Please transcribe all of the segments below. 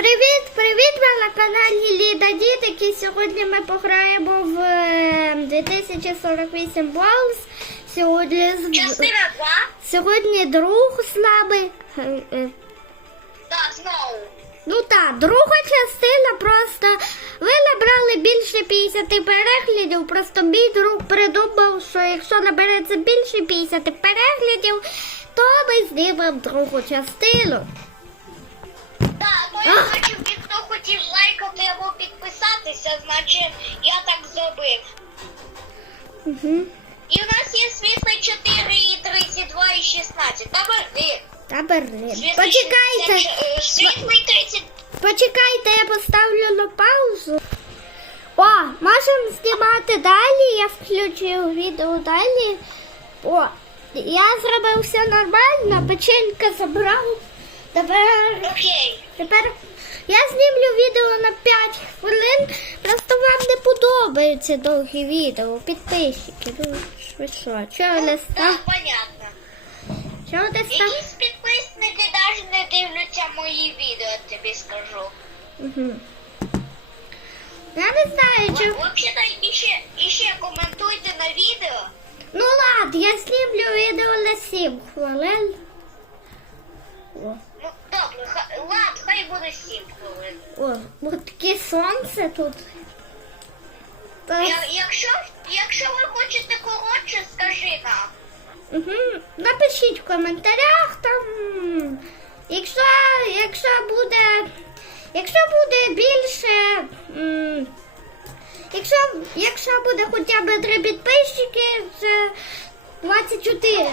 Привіт, привіт! Ви на каналі Ліда Дітики. Сьогодні ми пограємо в е, 2048 Balls. Сьогодні, з- Частина 2. сьогодні друг слабий. Е, Так, знову. Ну так, друга частина просто ви набрали більше 50 переглядів. Просто мій друг придумав, що якщо набереться більше 50 переглядів, то ми знімемо другу частину. Я бачив, хто хотів лайкати або підписатися, значить я так зробив. Угу. І в нас є світлий 4, і 32, і 16. Та бери. Світлий Почекайте. 60, е, Світлий 30. Почекайте, я поставлю на паузу. О, можемо знімати далі. Я включив відео далі. О, я зробив все нормально, печенька забрав. Тепер, Окей. тепер я знімлю відео на 5 хвилин. Просто вам не подобаються довгі відео. Підписчики. Ну, ви що? Чого не став? Так, понятно. Чого не став? Якісь підписники навіть не дивляться мої відео, тобі скажу. Угу. Я не знаю, чи. Взагалі, іще, іще коментуйте на відео. Ну ладно, я знімлю відео на 7 хвилин. О, Ладно, хай буде 7 хвилин. о, от таке сонце тут. Та, Я- Якщо, якщо ви хочете коротше, скажи нам. угу. Напишіть в коментарях там. Якщо, якщо буде. Якщо буде більше. м, Якщо, якщо буде хоча б 3 підписчики, це 24.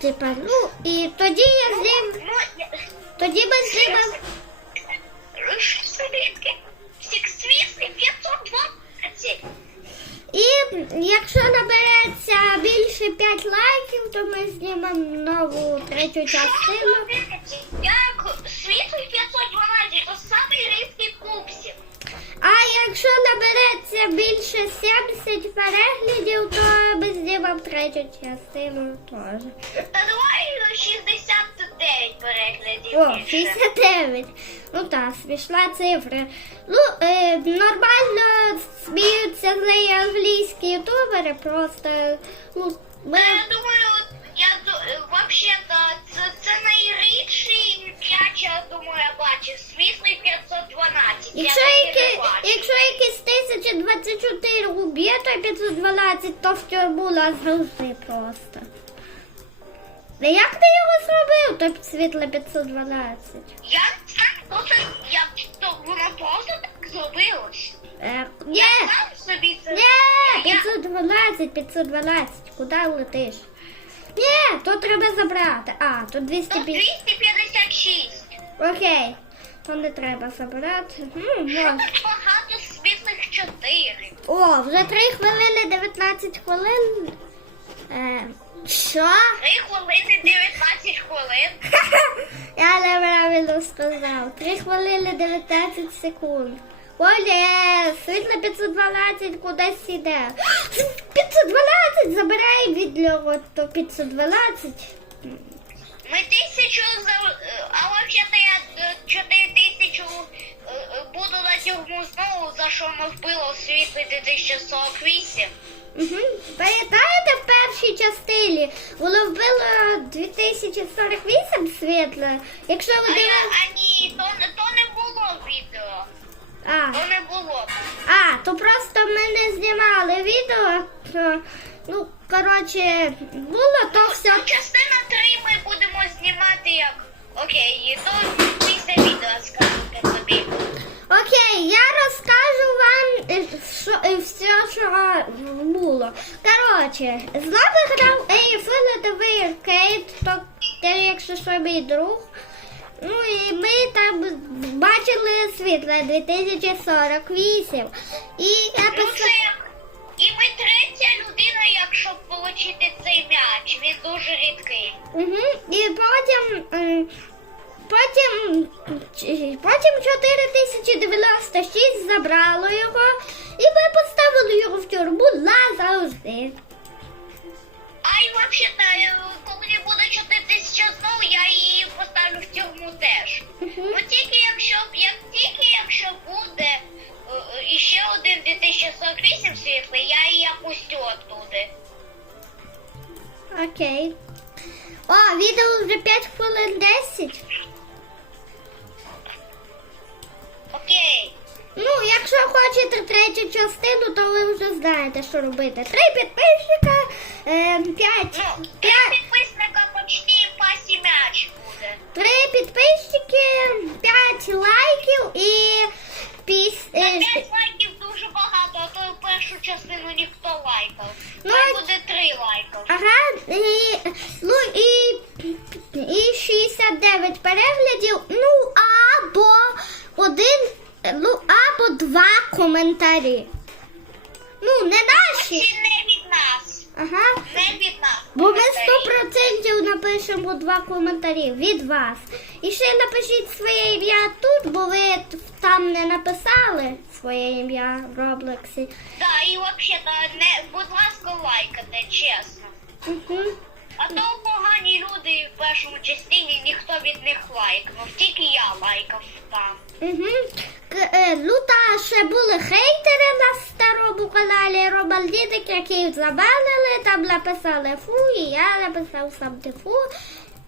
Типа, ну і тоді я. Ну, я- Тоді. Світки. Всіх світлих 520. І якщо набереться більше 5 лайків, то ми знімемо нову третю частину. Як світлих 512, то самий різкий пупсик. А якщо набереться більше 70 переглядів, то ми знімемо третю частину теж. Та давай 69 переглядів О, більше. 69. Ну так, смішна цифра. Ну, е, нормально сміються з неї англійські ютубери, просто ну, ми... Я думаю, я е, вообще-то це, це найрідший м'яч, я думаю, я бачив. Світлий 512. Якщо, я які, якщо якийсь 1024 уб'є, то 512, то в тюрму нас просто. А як ти його зробив, то світле 512? Я не знаю, то я, то воно просто так зробилось. Е, ні, Я сам собі це... ні, 512, 512, куди летиш? Ні, то треба забрати. А, Тут 250. 256. Окей, то не треба забирати. М, Що багато світлих 4? О, вже 3 хвилини 19 хвилин. Е, що? 3 хвилини 19 хвилин. Я неправильно сказав. 3 хвилини 19 секунд. Оля, світло 512 кудись іде. 512 забирай від нього, то 512. Ми тисячу за... е, А взагалі-то я е, 4 тисячу е, е, буду на тюрму знову, за що ми вбило світлий 2048. Угу. Пам'ятаєте в першій частині? Воно вбило 2048 світла. Якщо ви А, я, а ні, то, не- то не було відео. А. То не було. А, то просто ми не знімали відео. Ну, коротше, було то все. Ну, частина 3 ми будемо знімати як... Окей, то після відео скажу тобі. Окей, я розкажу вам е, що, е, все, що було. Коротше, з нами грав Филатовий аркейд, то якщо що мій друг. Ну і ми там бачили світло 2048. І я писала. І ми третя людина, якщо отримати цей м'яч. Він дуже рідкий. Угу. І потім, потім, потім 4096 забрало його, і ми поставили його в тюрму назавжди і вообще-то, е, коли буде 4 тисячі знов, я її поставлю в тюрму теж. Ну тільки якщо як тільки якщо буде е, е, іще один 2048 світлий, я її опустю оттуди. Окей. О, відео вже 5 хвилин 10. Окей. Ну, якщо хочете третю частину, то ви вже знаєте, що робити. Три підписчика е, п'ять, Ну, три підписника почти пасі м'яч буде. три підписчики, п'ять лайків і піс... На е, 5 лайків дуже багато, а то першу частину ніхто лайкав. Ну, а- буде три лайка. Ага, і, ну і, і 69 переглядів, ну або один, ну або два коментарі. Ну, не наші. нас. Ага. Не від нас. Бо ми коментарі. 100% напишемо два коментарі від вас. І ще напишіть своє ім'я тут, бо ви там не написали своє ім'я в Роблексі. Да, і взагалі, не, будь ласка, лайкайте, чесно. Угу. А то погані люди в першому частині ніхто від них лайкнув. Тільки я лайкав там. Угу. Е, е, ну та ще були хейтери на старому каналі Ромальдідик, який забанили, там написали фу, і я написав сам фу.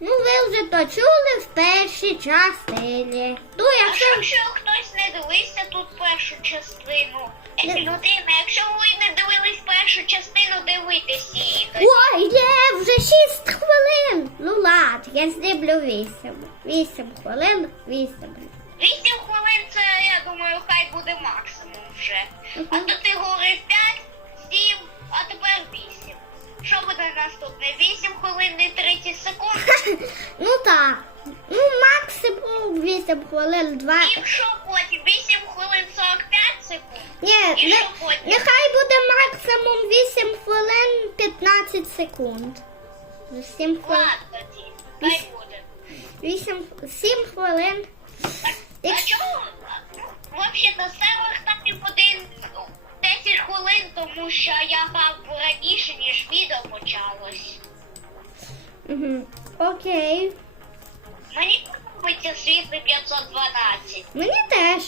Ну ви вже то чули в першій частині. Ну, якщо... А якщо хтось не дивився тут першу частину. Е, людина, якщо ви не дивились першу частину, дивитесь її. Ой, є, вже шість хвилин. Ну ладно, я здиблю вісім. Вісім хвилин, 8. 8 буде максимум вже. А то ти говорив 5, 7, а тепер 8. Що буде наступне? 8 хвилин і 30 секунд? Ну так. Ну, максимум 8 хвилин, 2. І що потім? 8 хвилин 45 секунд? Ні, не, нехай буде максимум 8 хвилин 15 секунд. 7 хвилин. Ладно тоді, хай буде. 8, 7 хвилин. Так, а чому? Взагалі-то сервер так і один 10 хвилин, тому що я грав раніше, ніж відео почалось. Угу. Окей. Мені подобається світлий 512. Мені теж.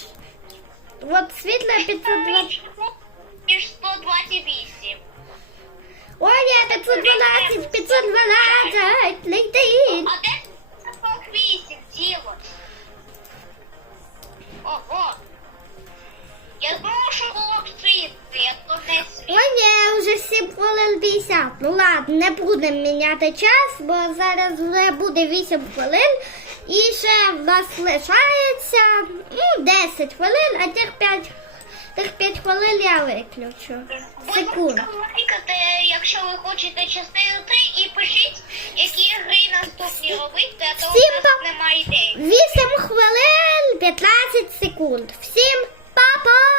От світле 520. Ніж 128. Ой, ні, 512, 512, летить. 7 50. Ну ладно, не будемо міняти час, бо зараз вже буде 8 хвилин. І ще в нас лишається ну, 10 хвилин, а тих 5, тих 5 хвилин я виключу. Секунд. лайкайте, якщо ви хочете частину 3, і пишіть, які гри наступні робити, а то у нас немає ідей. 8 хвилин 15 секунд. Всім па-па!